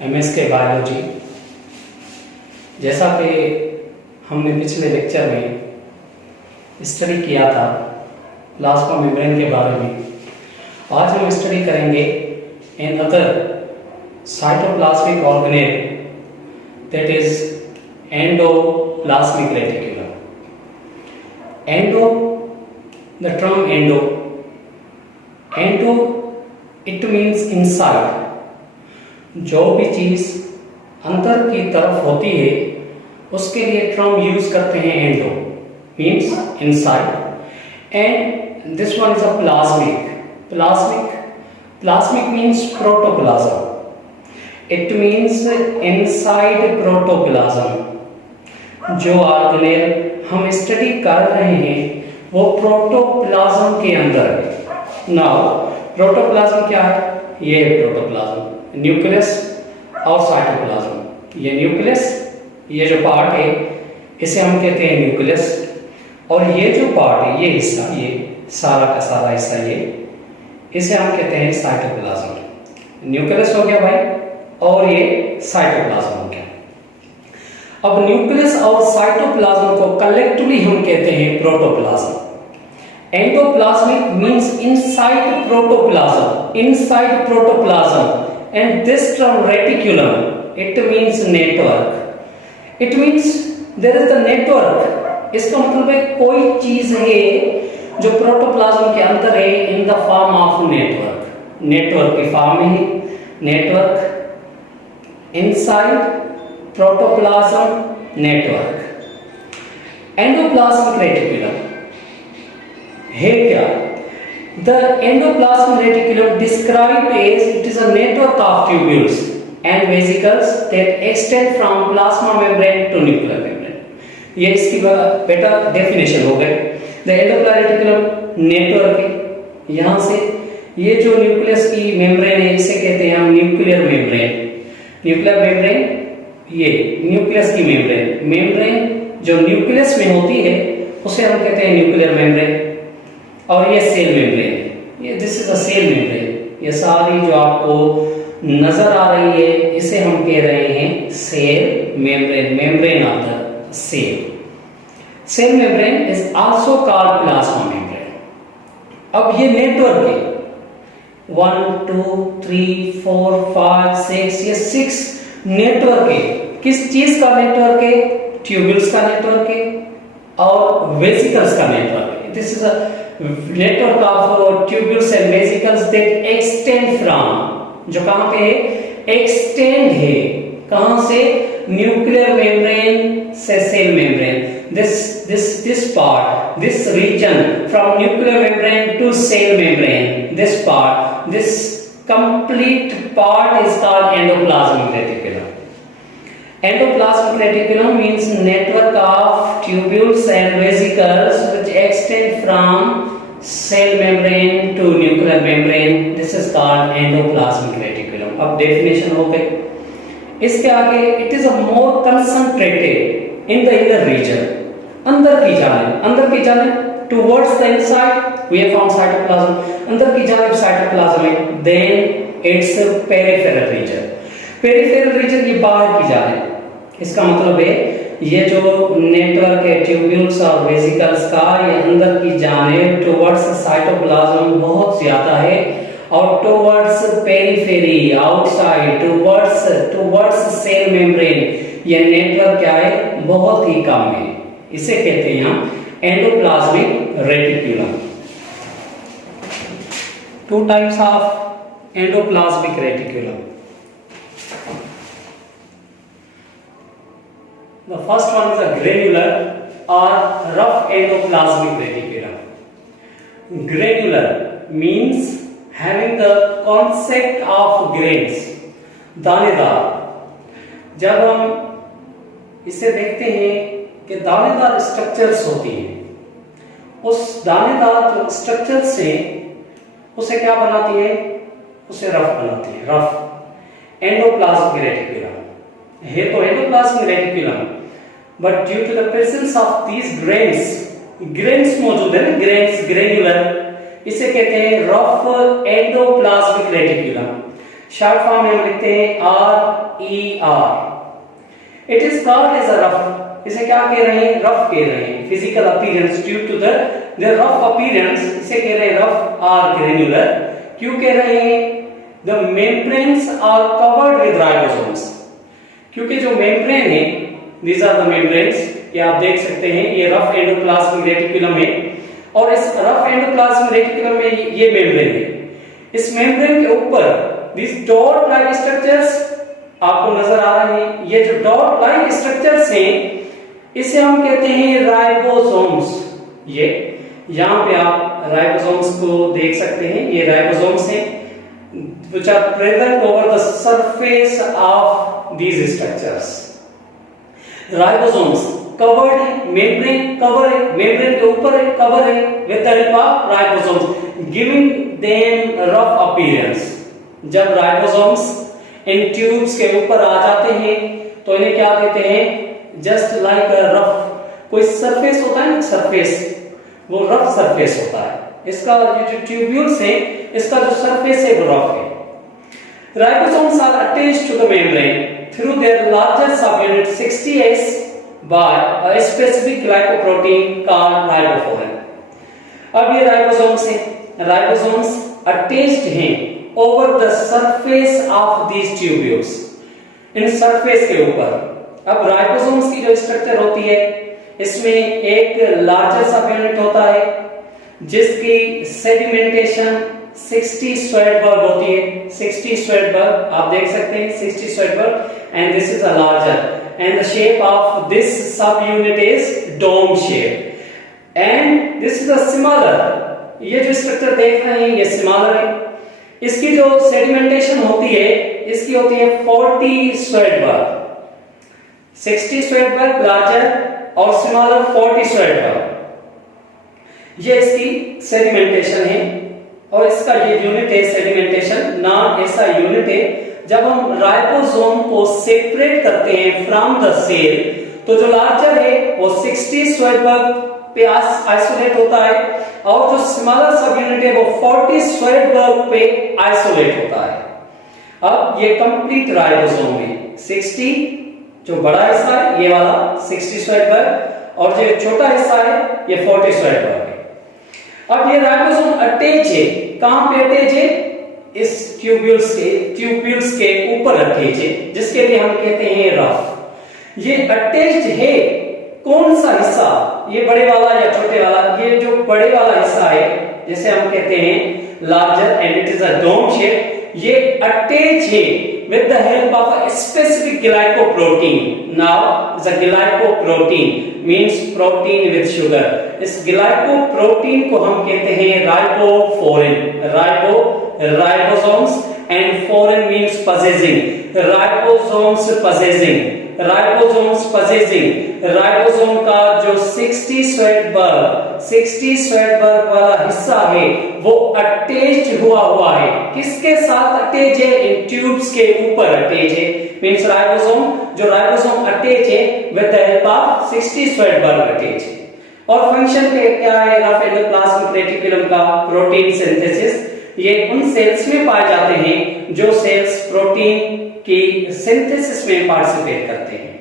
MSK biology. जैसा कि हमने पिछले लेक्चर में स्टडी किया था प्लाज्मा मेम्ब्रेन के बारे में, आज हम स्टडी करेंगे in other cytoplasmic organelle that is endoplasmic reticulum. Endo, the term endo it means inside। जो भी चीज अंदर की तरफ होती है उसके लिए टर्म यूज करते हैं endo, means inside. And this one is a plasmic means protoplasm, it means inside protoplasm. जो ऑर्गेनेल हम स्टडी कर रहे हैं वो प्रोटोप्लाज्म के अंदर है। नाउ प्रोटोप्लाज्म क्या है? ये प्रोटोप्लाज्म, न्यूक्लियस और साइटोप्लाज्म। ये न्यूक्लियस, ये जो पार्ट है इसे हम कहते हैं न्यूक्लियस, और ये जो पार्ट है, ये हिस्सा, ये सारा का सारा हिस्सा, ये इसे हम कहते हैं साइटोप्लाज्म। न्यूक्लियस हो गया भाई, और ये साइटोप्लाज्म हो गया। अब न्यूक्लियस और साइटोप्लाज्म को कलेक्टिवली हम कहते हैं protoplasm. Endoplasmic means inside protoplasm, and this term reticulum, it means network, it means there is the network। इसका मतलब है कोई चीज है जो प्रोटोप्लाज्म के अंदर है in the form of network की फॉर्म में है। Network, inside protoplasm, network. Endoplasmic reticulum है क्या? The endoplasmic reticulum described as it is a network of tubules and vesicles that extend from plasma membrane to nuclear membrane। ये इसकी बेटा definition हो गई। The endoplasmic reticulum नेटवर्क है। यहाँ से ये जो न्यूक्लियस की मेम्ब्रेन है इसे कहते हैं हम न्यूक्लियर मेम्ब्रेन। ये न्यूक्लियस की मेम्ब्रेन जो न्यूक्लियस में होती है उसे हम कहते हैं न्यूक्लियर मेम्ब्रेन। और ये सेल मेम्ब्रेन, ये this is a cell membrane. ये सारी जो आपको नजर आ रही है इसे हम कह रहे हैं cell membrane of the cell membrane is also called plasma membrane. अब ये नेटवर्क है 1 2 3 4 5 6, ये 6 नेटवर्क है। किस चीज का नेटवर्क है? ट्यूब्यूल्स का नेटवर्क है और वेसिकल्स का नेटवर्क है। This is a network of tubules and vesicles that extend from, जो कहां पे है? extend है कहां से? न्यूक्लियर मेम्ब्रेन से cell membrane. this part, this region from nuclear membrane to cell membrane, this complete part is called endoplasmic reticulum। Endoplasmic reticulum means network of tubules and vesicles which extend from cell membrane to nuclear membrane। This is called endoplasmic reticulum। अब definition हो गई। इसके आगे it is a more concentrated in the inner region, अंदर की जानिब towards the inside we have found cytoplasm, अंदर की जानिब cytoplasm है। then it's a peripheral region, ये बाहर की जानिब। इसका मतलब है ये जो नेटवर्क है ट्यूब्यूल्स और वेसिकल्स का, ये अंदर की जानिब टुवर्ड्स साइटोप्लाज्म बहुत ज्यादा है, और towards periphery outside towards cell membrane ये नेटवर्क क्या है? बहुत ही कम है। इसे कहते हैं हम endoplasmic reticulum. 2 types of endoplasmic reticulum. The first one is a granular or rough endoplasmic reticulum। Granular means having the concept of grains, दानेदार। जब हम इसे देखते हैं कि दानेदार स्ट्रक्चर्स होती हैं, उस दानेदार स्ट्रक्चर से उसे क्या बनाती है? उसे रफ बनाती है। रफ एंडोप्लाज्मिक रेटिकुलम है तो endoplasmic reticulum, but due to the presence of these grains मौजूद है ना, ग्रेनुलर, इसे कहते हैं rough endoplasmic reticulum. Short form में हम लिखते हैं RER। It is called as a rough, इसे क्या कह रहे हैं, रफ कह रहे हैं। Physical appearance due to the rough appearance, इसे कह रहे हैं रफ आर ग्रेन्युलर। क्यों कह रहे हैं, the membranes are covered with ribosomes, क्योंकि जो मेम्ब्रेन है, दीज आर द मेम्ब्रेन्स, ये आप देख सकते हैं, ये रफ एंडोप्लाज्मिक रेटिकुलम है, और इस रफ एंडोप्लाज्मिक रेटिकुलम में ये मेम्ब्रेन है। इस मेम्ब्रेन के ऊपर दिस डॉट लाइक स्ट्रक्चर्स आपको नजर आ रहे हैं, ये जो डॉट लाइक स्ट्रक्चर्स हैं इसे हम कहते हैं राइबोसोम्स। ये यहां पे आप राइबोसोम्स को देख सकते हैं, ये राइबोसोम्स हैं which are present over the surface of these structures. Ribosomes covered है, membrane cover है, membrane के ऊपर है, cover है with the help of ribosomes, giving them rough appearance. जब ribosomes इन ट्यूब्स के ऊपर आ जाते हैं तो इन्हें क्या देते हैं, जस्ट लाइक अ रफ, कोई सरफेस होता है ना, सरफेस, वो रफ सरफेस होता है। इसका जो ट्यूब्यूल्स है, इसका जो सरफेस है वो रफ है। Ribosomes are attached to the membrane through their larger subunit 60S by a specific glycoprotein called riboforin. अब ये राइबोसोम्स हैं, राइबोसोम्स अटैच्ड हैं over the surface of these tubules, in surface के ऊपर। अब राइबोसोम्स की जो स्ट्रक्चर होती है, इसमें एक लार्जर सबयूनिट होता है जिसकी सेडिमेंटेशन 60 स्वेटबर्ग होती है। 60 स्वेटबर्ग आप देख सकते हैं, 60 Svedberg, and this is a larger, and the shape of this sub unit is dome shape, and this is a smaller, ये जो स्ट्रक्चर देख रहे हैं ये स्मॉलर है। इसकी जो सेडिमेंटेशन होती है, इसकी होती है 40 स्वेटबर्ग, 60 स्वेटबर्ग लार्जर और स्मॉलर 40 स्वेटबर्ग, ये इसकी सेडिमेंटेशन है। और इसका ये यूनिट है सेडिमेंटेशन, नाम ऐसा यूनिट है। जब हम राइबोसोम को सेपरेट करते हैं फ्रॉम द सेल, तो जो लार्जर है वो 60 स्वेटबर्ग पे आइसोलेट होता है, और जो स्मॉलर सब यूनिट है वो 40 स्वेटबर्ग पे आइसोलेट होता है। अब ये कंप्लीट राइबोसोम है, 60 जो बड़ा हिस्सा है ये वाला 60 स्वेटबर्ग, और जो छोटा हिस्सा है ये 40 स्वेटबर्ग है। अब ये राइबोसोम अटैच है, कहां पे अटैच है, इस ट्यूब्यूल्स के ऊपर अटैच है, जिसके लिए हम कहते हैं रफ। ये अटैच्ड है, कौन सा हिस्सा, ये बड़े वाला या छोटे वाला, ये जो बड़े वाला हिस्सा है जिसे हम कहते हैं larger and it is a dome shape, ये अटैच है with the help of a specific glycoprotein. Now the glycoprotein means protein with sugar. इस glycoprotein को हम कहते हैं riboforin. Ribosomes and foreign means possessing. Ribosomes possessing. Ribosome का जो 60 Svedberg वाला हिस्सा है वो अटैच्ड हुआ है, किसके साथ अटैच है, इन ट्यूब्स के ऊपर अटैच है। मींस राइबोसोम अटैच है with the help of 60 Svedberg attach है। और फंक्शन क्या है रफ एंडोप्लाज्मिक रेटिकुलम का, प्रोटीन सिंथेसिस। ये उन सेल्स में पाए जाते हैं जो सेल्स प्रोटीन की सिंथेसिस में पार्टिसिपेट करते हैं।